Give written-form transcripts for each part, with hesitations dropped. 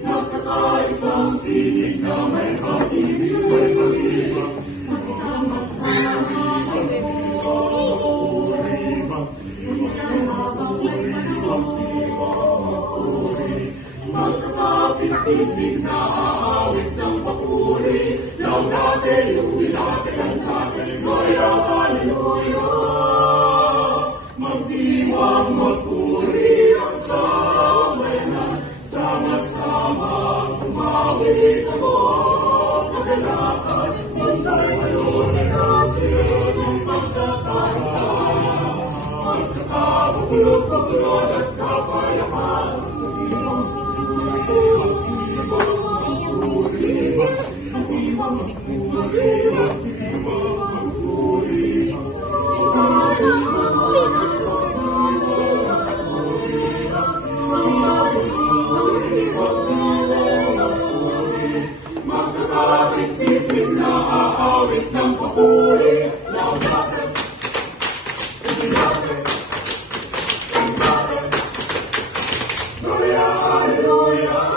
Nagkakaisang tinig na may pag-ibig, may pag-ibig. Magsama-sama kami magpuri, sinamabang may magpuri. Magkakapit-isip na aawit ng papuri. Laudate, jubilate, cantate, gloria, hallelujah. Magdiwang magpuri ang sambayanan, sama-sama umawit ang mga kagalakan. Munday malunin natin ang pagkakaisa, magkakabulog-bulog at kapayapaan. Magkakapit-isip na aawit ng papuri. Laudate, jubilate, cantate, gloria, hallelujah.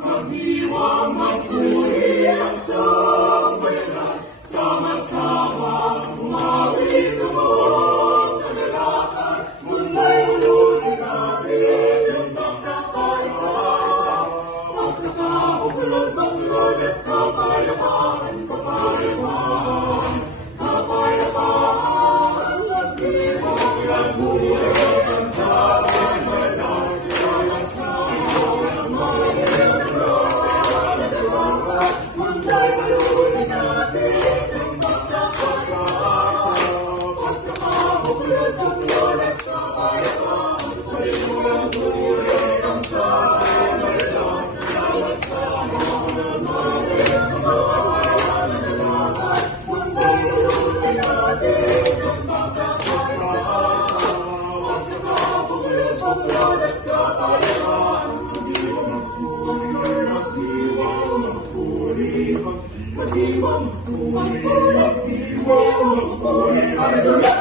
Magdiwang magpuri ang sambayanan, sama-sama umawit ang mga kagalakan. Munday ulunin natin ang pagkakaisa, magkakabulog-bulog at kapayapaan, kapayapaan, kapayapaan. Magdiwang magpuri ang sambayanan, sama-sama umawit ang mga kagalakan. Munday ulunin natin ang pagkakaisa, magkakabulog-bulog at kapayapaan. Magdiwang ang sambayanan, sama-sama umawit ang mga kagalakan. Munday ulunin natin ang pagkakaisa, magkakabulog-bulog at kapayapaan. Magdiwang magpuri, hallelujah.